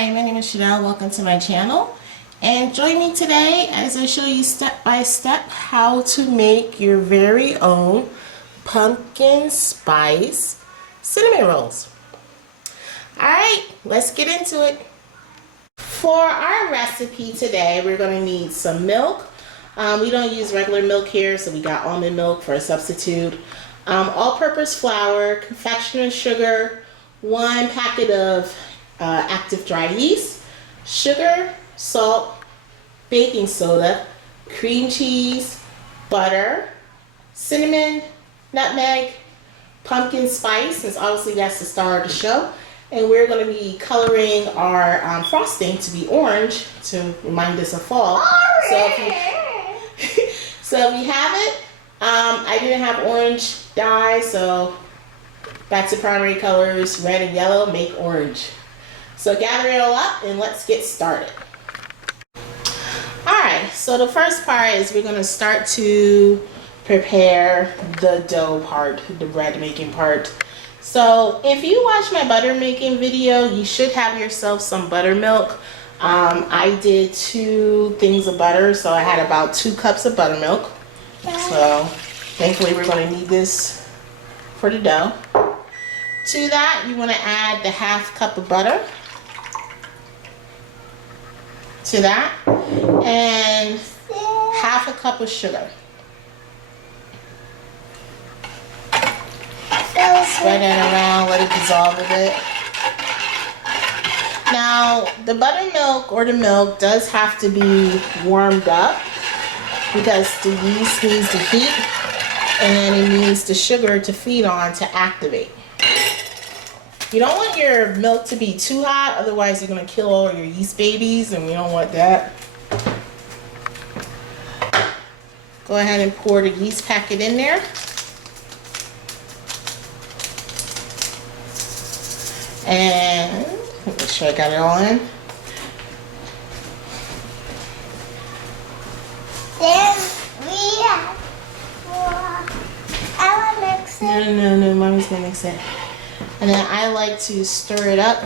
Hi, my name is Chanel. Welcome to my channel. And join me today as I show you step by step how to make your very own pumpkin spice cinnamon rolls. Alright, let's get into it. For our recipe today, we're going to need some milk. We don't use regular milk here, so we got almond milk for a substitute. All-purpose flour, confectioner's sugar, 1 packet of active dry yeast, sugar, salt, baking soda, cream cheese, butter, cinnamon, nutmeg, pumpkin spice, since obviously that's the star of the show. And we're going to be coloring our frosting to be orange to remind us of fall. So if you have it, I didn't have orange dye, so back to primary colors, red and yellow, make orange. So gather it all up and let's get started. Alright, so the first part is we're going to start to prepare the dough part, the bread making part. So if you watch my butter making video, you should have yourself some buttermilk. I did 2 things of butter, so I had about 2 cups of buttermilk. So thankfully we're going to need this for the dough. To that, you want to add the 1/2 cup of butter to that, and 1/2 cup of sugar. Spread that around, let it dissolve a bit. Now, the buttermilk or the milk does have to be warmed up because the yeast needs the heat and it needs the sugar to feed on to activate. You don't want your milk to be too hot, otherwise you're going to kill all your yeast babies, and we don't want that. Go ahead and pour the yeast packet in there. And make sure I got it all in. Then we have I will mix it. No, mommy's going to mix it. And then I like to stir it up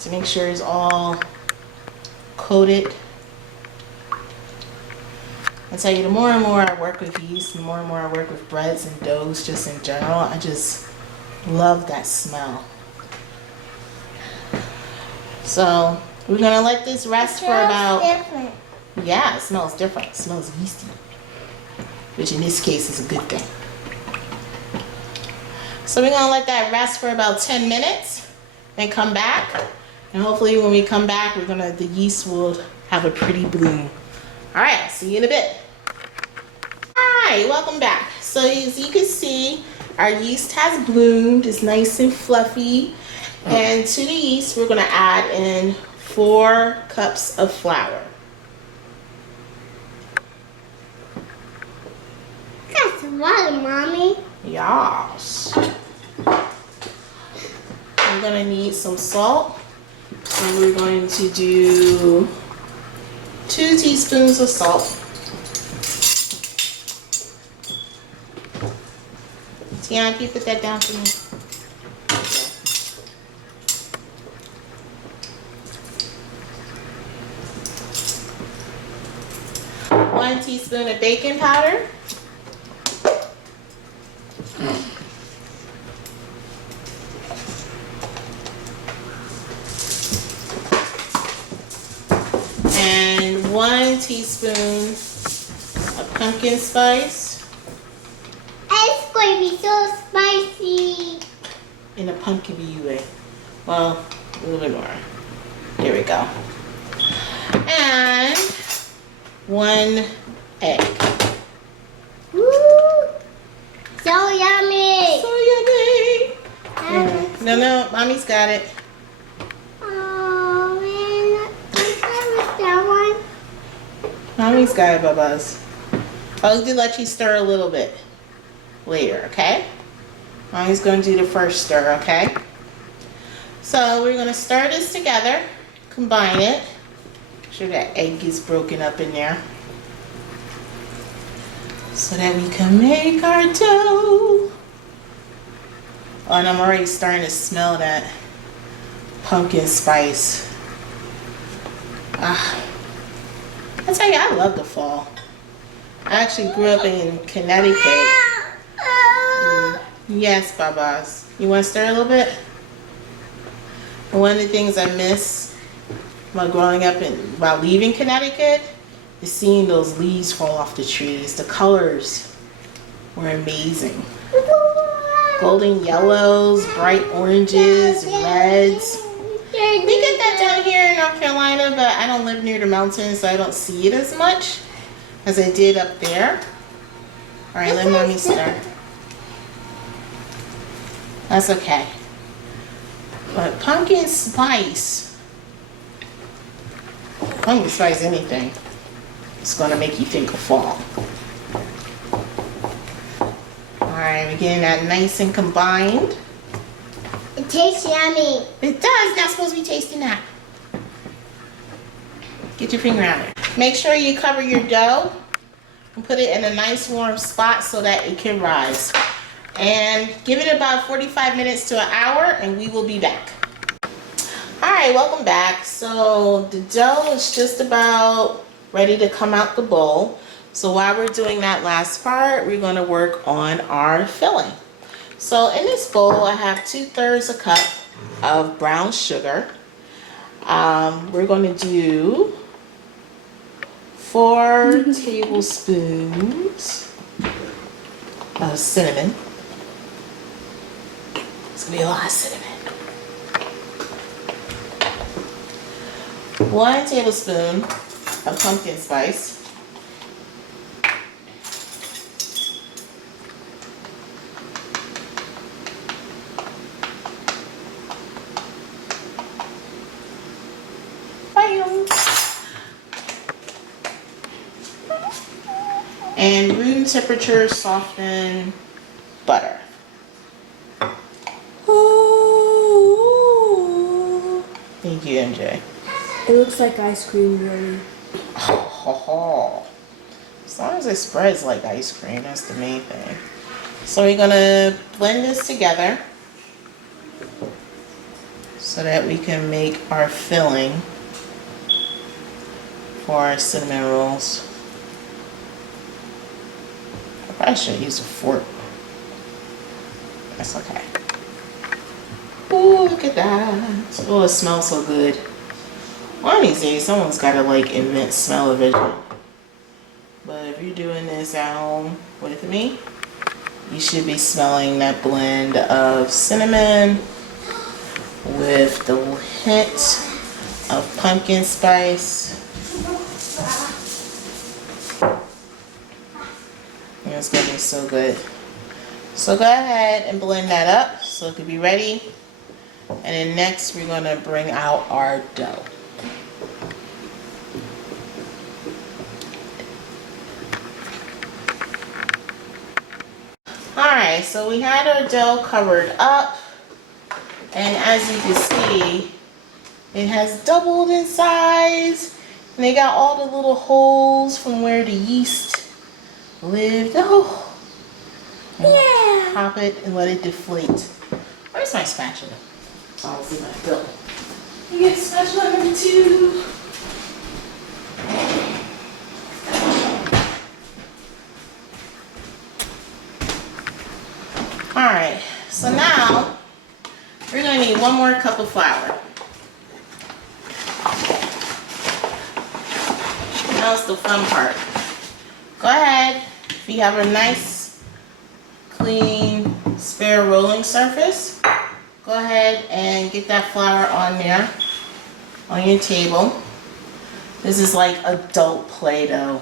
to make sure it's all coated. I tell you, the more and more I work with yeast, the more and more I work with breads and doughs just in general, I just love that smell. So we're going to let this rest for about... different. Yeah, it smells different. It smells yeasty, which in this case is a good thing. So we're going to let that rest for about 10 minutes and come back. And hopefully when we come back, the yeast will have a pretty bloom. All right, I'll see you in a bit. All right, welcome back. So as you can see, our yeast has bloomed. It's nice and fluffy. And to the yeast, we're going to add in 4 cups of flour. That's a lot, Mommy. Yes. We're going to need some salt. So we're going to do 2 teaspoons of salt. Tiana, can you put that down for me? 1 teaspoon of baking powder. And 1 teaspoon of pumpkin spice. It's going to be so spicy. In a pumpkin way. Well, a little bit more. There we go. And 1 egg. Woo! So yummy. So yummy. No, mommy's got it. Oh man, I missed that one. Mommy's got it, Bubba's. I'll just let you stir a little bit later, okay? Mommy's going to do the first stir, okay? So we're going to stir this together, combine it. Make sure that egg gets broken up in there so that we can make our dough. Oh, and I'm already starting to smell that pumpkin spice. I tell you, I love the fall. I actually grew up in Connecticut. Yes, Babas. You want to stir a little bit? One of the things I miss while growing up while leaving Connecticut is seeing those leaves fall off the trees. The colors were amazing. Golden yellows, bright oranges, reds. We get that down here in North Carolina, but I don't live near the mountains, so I don't see it as much as I did up there. All right, let mommy stir. That's okay. But pumpkin spice anything, it's gonna make you think of fall. All right, we're getting that nice and combined. It tastes yummy. It does. Not supposed to be tasting that. Get your finger out there. Make sure you cover your dough and put it in a nice warm spot so that it can rise. And give it about 45 minutes to an hour and we will be back. Alright, welcome back. So the dough is just about ready to come out the bowl. So while we're doing that last part, we're going to work on our filling. So in this bowl, I have 2/3 a cup of brown sugar. We're going to do 4 tablespoons of cinnamon. It's going to be a lot of cinnamon. 1 tablespoon of pumpkin spice. 1 and room temperature softened butter. Ooh. Thank you, MJ. It looks like ice cream, really. As long as it spreads like ice cream, that's the main thing. So we're gonna blend this together so that we can make our filling for our cinnamon rolls. I probably should use a fork. That's okay. Ooh, look at that. Oh, it smells so good. One of these days, someone's got to like invent smell-o-vision. But if you're doing this at home with me, you should be smelling that blend of cinnamon with the hint of pumpkin spice. And it's going to be so good. So go ahead and blend that up so it can be ready. And then next, we're going to bring out our dough. Alright, so we had our dough covered up, and as you can see, it has doubled in size, and they got all the little holes from where the yeast lived. Oh, yeah! Pop it and let it deflate. Where's my spatula? Oh, it's in my bill. You get spatula number 2. Alright, so now we're going to need 1 more cup of flour. Now it's the fun part. Go ahead, if you have a nice, clean, spare rolling surface, go ahead and get that flour on there, on your table. This is like adult Play-Doh.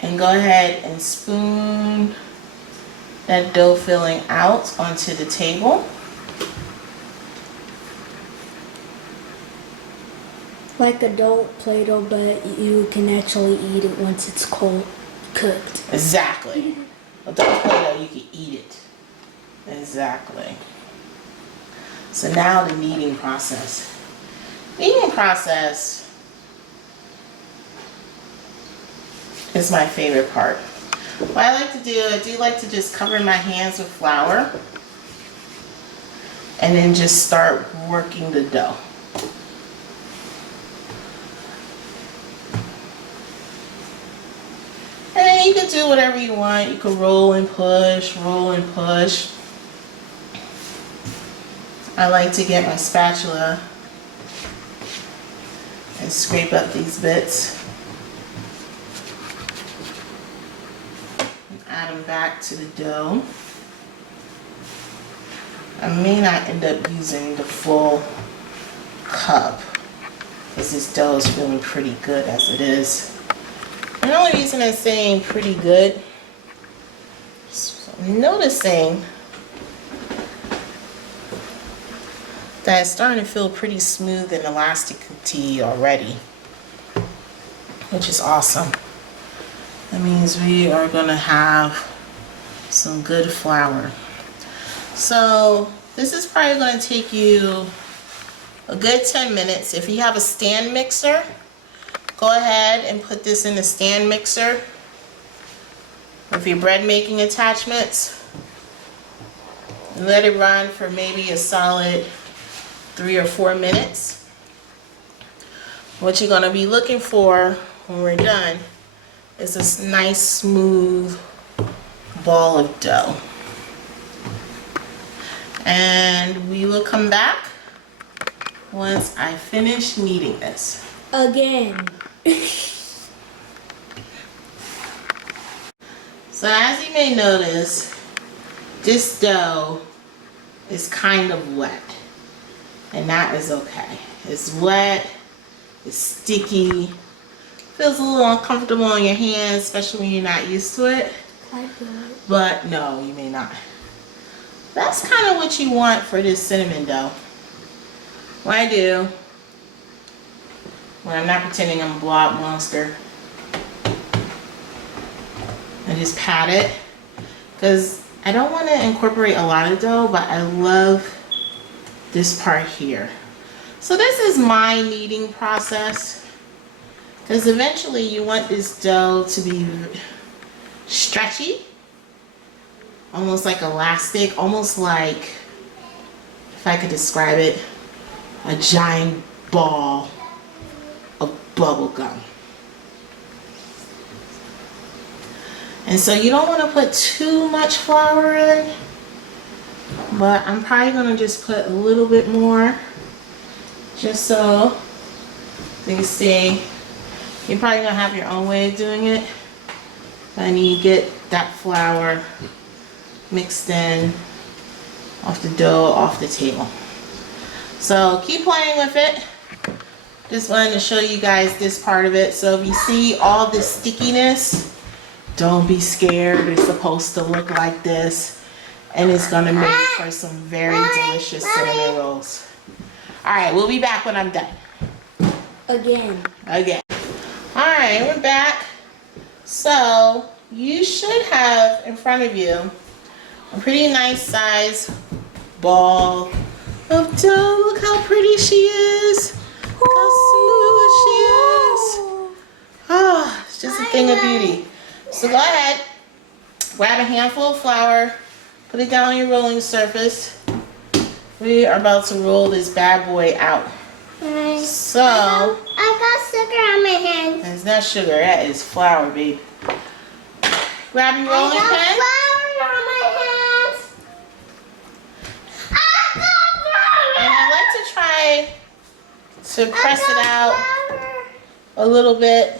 And go ahead and spoon that dough filling out onto the table. Like adult Play-Doh, but you can actually eat it once it's cold, cooked. Exactly. Adult Play-Doh, you can eat it. Exactly. So now the kneading process. Kneading process is my favorite part. What I like to do, I do like to just cover my hands with flour and then just start working the dough. do whatever you want. You can roll and push, roll and push. I like to get my spatula and scrape up these bits. And add them back to the dough. I may not end up using the full cup because this dough is feeling pretty good as it is. And the only reason I'm saying pretty good is I'm noticing that it's starting to feel pretty smooth and elastic-y already, which is awesome. That means we are gonna have some good flour. So this is probably gonna take you a good 10 minutes. If you have a stand mixer, go ahead and put this in the stand mixer with your bread making attachments and let it run for maybe a solid 3 or 4 minutes. What you're going to be looking for when we're done is this nice smooth ball of dough. And we will come back once I finish kneading this. Again. So as you may notice, this dough is kind of wet. And that is okay. It's wet, it's sticky, feels a little uncomfortable on your hands, especially when you're not used to it. I feel it. But no, you may not. That's kind of what you want for this cinnamon dough. What I do, when I'm not pretending I'm a blob monster, I just pat it, because I don't want to incorporate a lot of dough, but I love this part here. So this is my kneading process, because eventually you want this dough to be stretchy, almost like elastic, almost like, if I could describe it, a giant ball of bubble gum. And so you don't want to put too much flour in, but I'm probably going to just put a little bit more, just so you see. You're probably going to have your own way of doing it, and you get that flour mixed in off the dough, off the table. So keep playing with it. Just wanted to show you guys this part of it. So if you see all this stickiness, don't be scared. It's supposed to look like this, and it's gonna make for some very delicious cinnamon rolls. All right, we'll be back when I'm done. Again. All right, we're back. So you should have in front of you a pretty nice size ball of dough. Look how pretty she is. How smooth she is. Oh, it's just a thing of beauty. So go ahead, grab a handful of flour, put it down on your rolling surface. We are about to roll this bad boy out. So, I got sugar on my hands. it's not sugar, that is flour, baby. Grab your rolling pin. Flour on my hands. I got And I like to try to press it out flour. a little bit,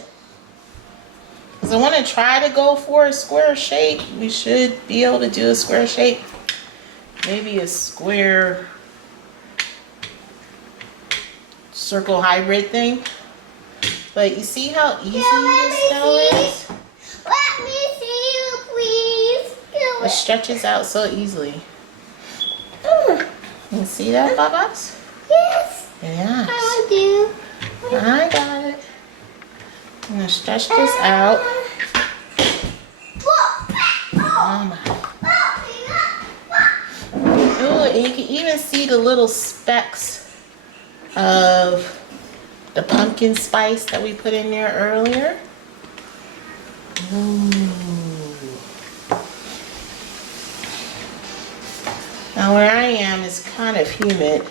because I want to try to go for a square shape. We should be able to do a square shape. Maybe a square circle hybrid thing. But you see how easy this dough is? Let me see you, please. Do It stretches out so easily. it. You see that, Babas? Yes. Yes. I do. I got it. I'm going to stretch this out. Oh my. Ooh, and you can even see the little specks of the pumpkin spice that we put in there earlier. Ooh. Now where I am is kind of humid.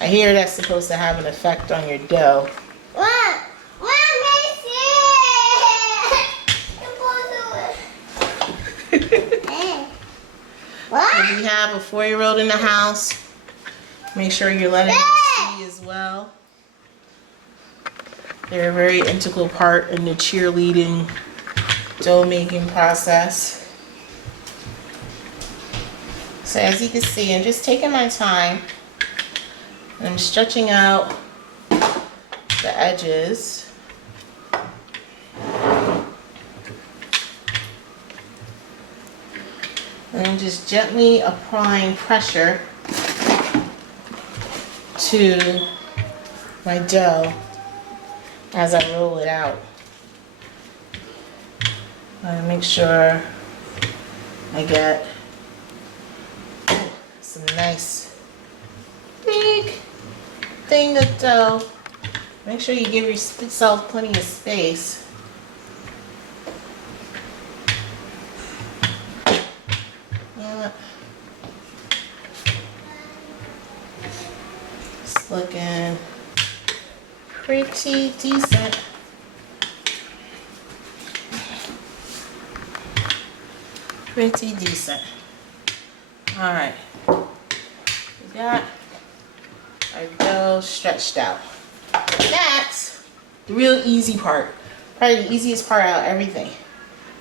I hear that's supposed to have an effect on your dough. Let me see. that a 4-year-old in the house. Make sure you're letting them see as well. They're a very integral part in the cheerleading dough making process. So as you can see, I'm just taking my time. I'm stretching out the edges. And I'm just gently applying pressure to my dough as I roll it out. I make sure I get some nice big thing of dough. Make sure you give yourself plenty of space. Yeah. It's looking pretty decent. Pretty decent. All right. We got our dough stretched out. That's the real easy part. Probably the easiest part out of everything.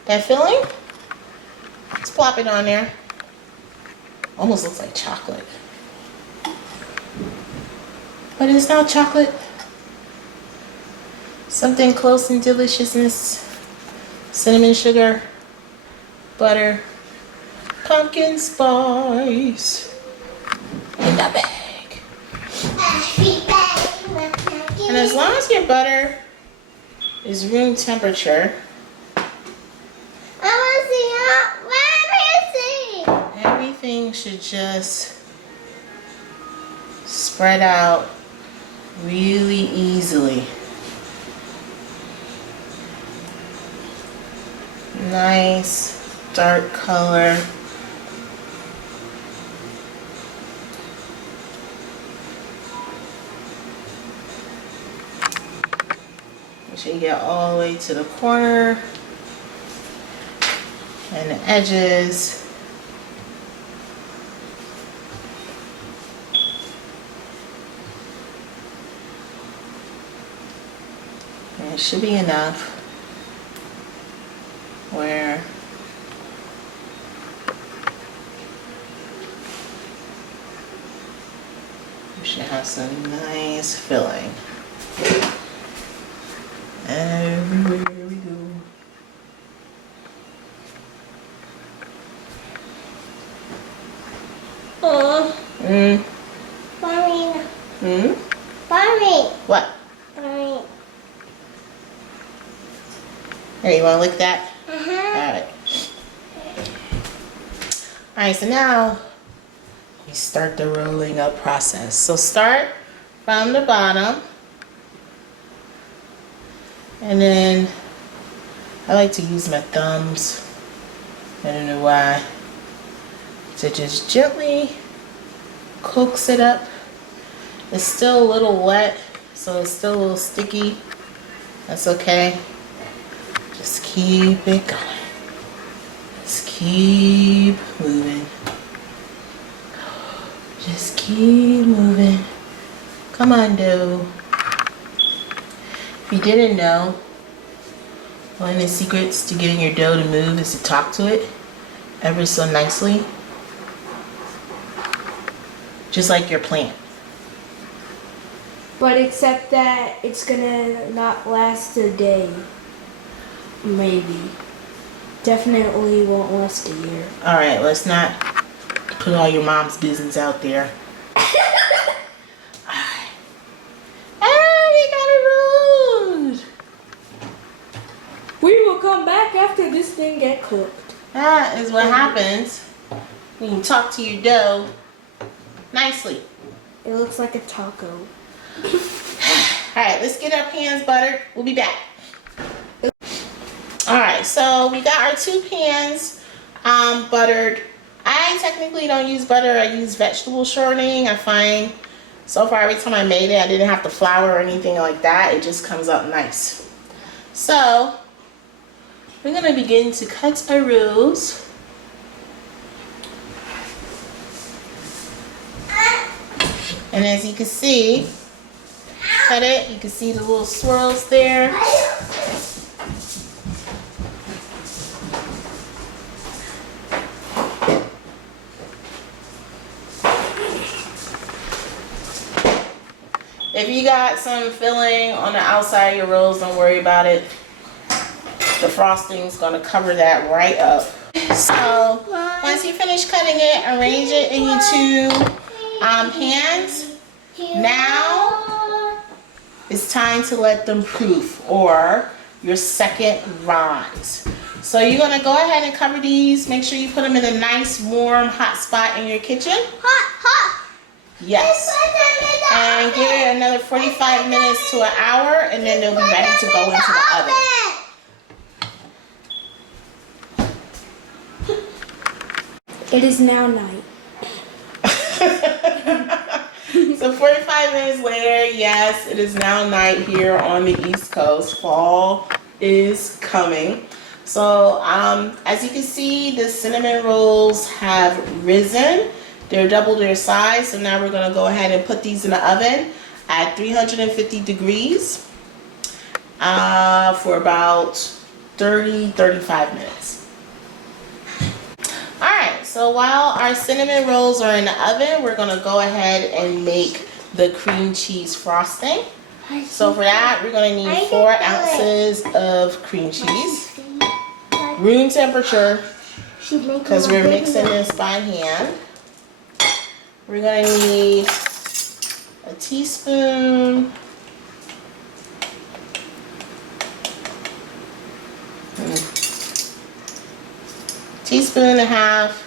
That filling, let's plop it on there. Almost looks like chocolate. But it's not chocolate. Something close in deliciousness. Cinnamon sugar, butter, pumpkin spice in the bag. And as long as your butter is room temperature, everything should just spread out really easily. Nice dark color. Make sure you get all the way to the corner and the edges. And it should be enough where you should have some nice filling everywhere we go. Mommy. What? Mommy. Hey, you want to lick that? Alright. Alright, so now we start the rolling up process. So start from the bottom. And then I like to use my thumbs. I don't know why. To just gently coax it up. It's still a little wet, so it's still a little sticky. That's okay. Just keep it going. Just keep moving. Just keep moving. Come on, dough. If you didn't know, one of the secrets to getting your dough to move is to talk to it ever so nicely. Just like your plant. But except that it's gonna not last a day. Maybe. Definitely won't last a year. Alright, let's not put all your mom's business out there. Alright. Oh, we got a rose! We will come back after this thing get cooked. That is what happens when you talk to your dough nicely. It looks like a taco. Alright, let's get our pans buttered. We'll be back. Alright, so we got our 2 pans buttered. I technically don't use butter. I use vegetable shortening. I find so far every time I made it, I didn't have to flour or anything like that. It just comes out nice. So we're going to begin to cut our rolls. And as you can see, cut it, you can see the little swirls there. If you got some filling on the outside of your rolls, don't worry about it. The frosting's gonna cover that right up. So once you finish cutting it, arrange it in your two pans. Now it's time to let them proof, or your second rise. So you're gonna go ahead and cover these. Make sure you put them in a nice warm hot spot in your kitchen. Hot. Yes. And give it another 45 minutes to an hour, and then they'll be ready to go into the oven. It is now night. So 45 minutes later, yes, it is now night here on the East Coast. Fall is coming. So as you can see, the cinnamon rolls have risen. They're double their size. So now we're going to go ahead and put these in the oven at 350 degrees for about 30-35 minutes. Alright, so while our cinnamon rolls are in the oven, we're going to go ahead and make the cream cheese frosting. So for that, we're going to need 4 ounces of cream cheese. Room temperature, because we're mixing this by hand. We're going to need a teaspoon. Teaspoon and a half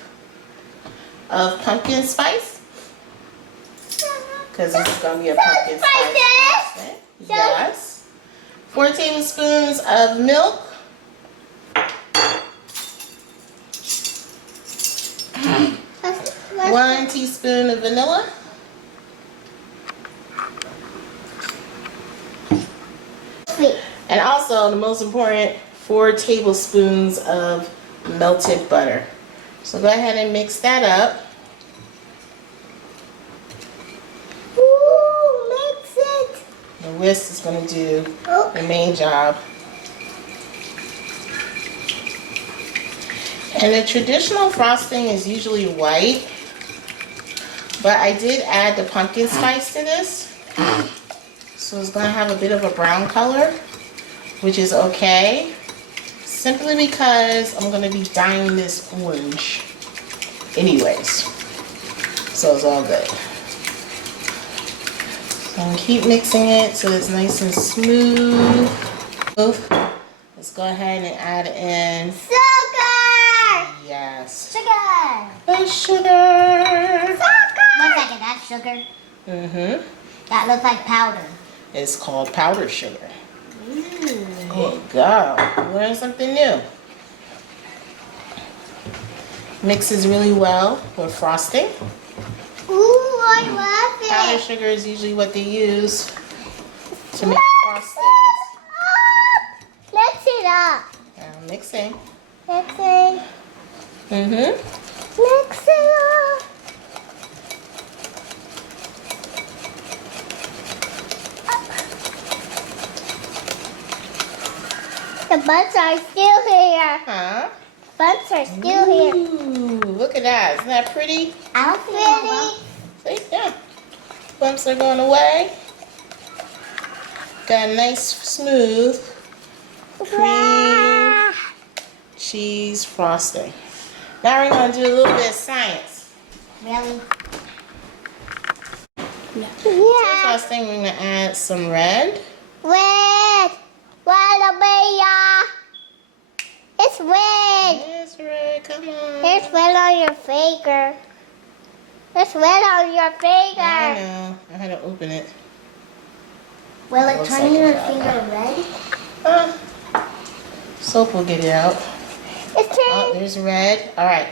of pumpkin spice, because this is going to be a pumpkin spice frosting. Yes. 4 tablespoons of milk. 1 teaspoon of vanilla. And also, the most important, 4 tablespoons of melted butter. So go ahead and mix that up. Ooh, mix it. The whisk is going to do the main job. And the traditional frosting is usually white, but I did add the pumpkin spice to this. So it's going to have a bit of a brown color, which is okay. Simply because I'm going to be dyeing this orange anyways. So it's all good. So I'm going to keep mixing it so it's nice and smooth. Let's go ahead and add in Sugar. yes. Sugar. The sugar. One second, that's sugar. Mm-hmm. That looks like powder. It's called powdered sugar. There you go. Learn something new. Mixes really well with frosting. Ooh, I love it. Powdered sugar is usually what they use to make frosting. Mix it up. Now mixing. Mixing. Mm-hmm. Mix it up. The buns are still here. Huh? Buns are still here. Ooh, look at that. Isn't that pretty? I don't think See? Yeah. Bumps are going away. Got a nice, smooth cream cheese frosting. Now we're going to do a little bit of science. Really? To the Yeah. frosting, we're going to add some red. Red. Wallaby. It's red. Yes, red. Come on. There's red on your finger. There's red on your I finger. know. I had to open it. Will it Looks turn like your it. finger red? Soap will get it out. It's Oh, turning. there's red. All right.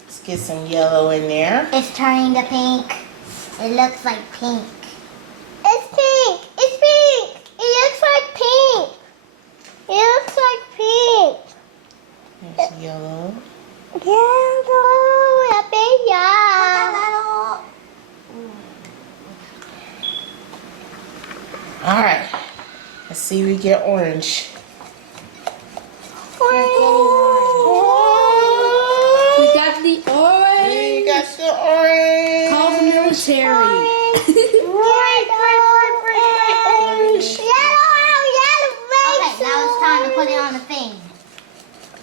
Let's get some yellow in there. It's turning to pink. It looks like pink. It's pink. It's pink. It looks like pink. It looks like pink. There's yellow. Yellow. A big yellow. Alright. Let's see we get orange. We Oh, got the orange. we got the orange. Call the military. Right, orange. Okay, now it's time to put it on the thing.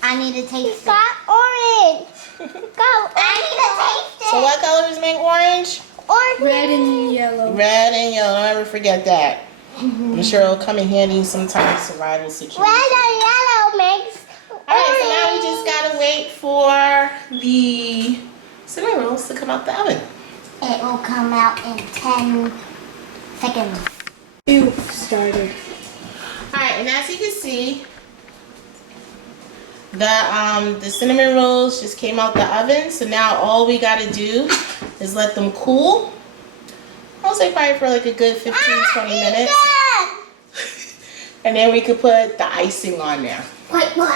I need to taste it. Got orange. Go. I need to taste it. So what colors make orange? Orange. Red and yellow. Red and yellow. Don't ever forget that. I'm sure it'll come in handy sometimes survival situation. Red and yellow makes Alright, so now we just gotta wait for the cinnamon rolls to come out the oven. It will come out in 10 seconds. Ew, started. Alright, and as you can see, the cinnamon rolls just came out the oven. So now all we gotta do is let them cool. I'll say probably for like a good 15-20 minutes. And then we could put the icing on there. Wait, what?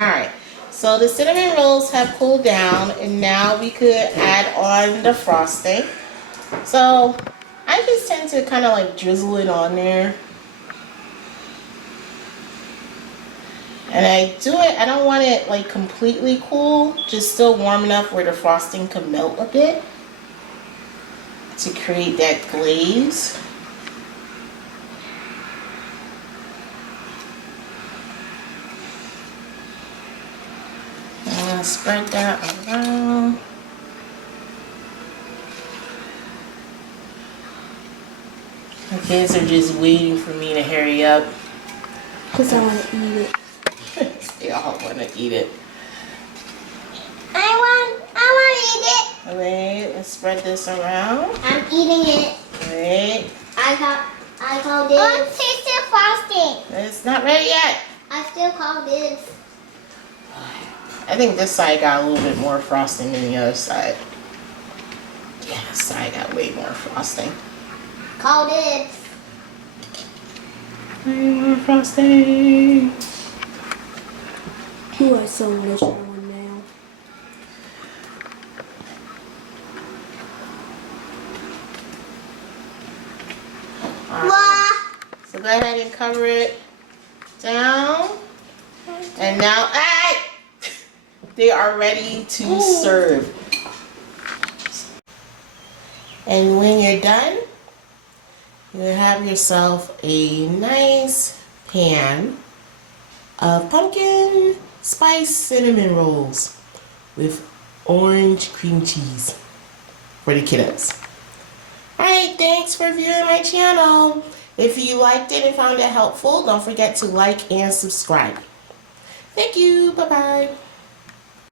Alright, so the cinnamon rolls have cooled down and now we could add on the frosting. So I just tend to kind of like drizzle it on there. And I do it, I don't want it like completely cool, just still warm enough where the frosting can melt a bit to create that glaze. And spread that around. The kids are just waiting for me to hurry up. Because I want to eat it. They all want to eat it. I want to eat it. Wait, let's spread this around. I'm eating it. Wait, I call this. Oh, taste the frosting. it's not ready yet. I still call this. I think this side got a little bit more frosting than the other side. Yeah, this side got way more frosting. Call this. Way more frosting. Ooh, I so want to try one now. So go ahead and cover it down. And now, they are ready to serve. And when you're done, you have yourself a nice pan of pumpkin spice cinnamon rolls with orange cream cheese for the kiddos. Alright, thanks for viewing my channel. If you liked it and found it helpful, don't forget to like and subscribe. Thank you. Bye-bye.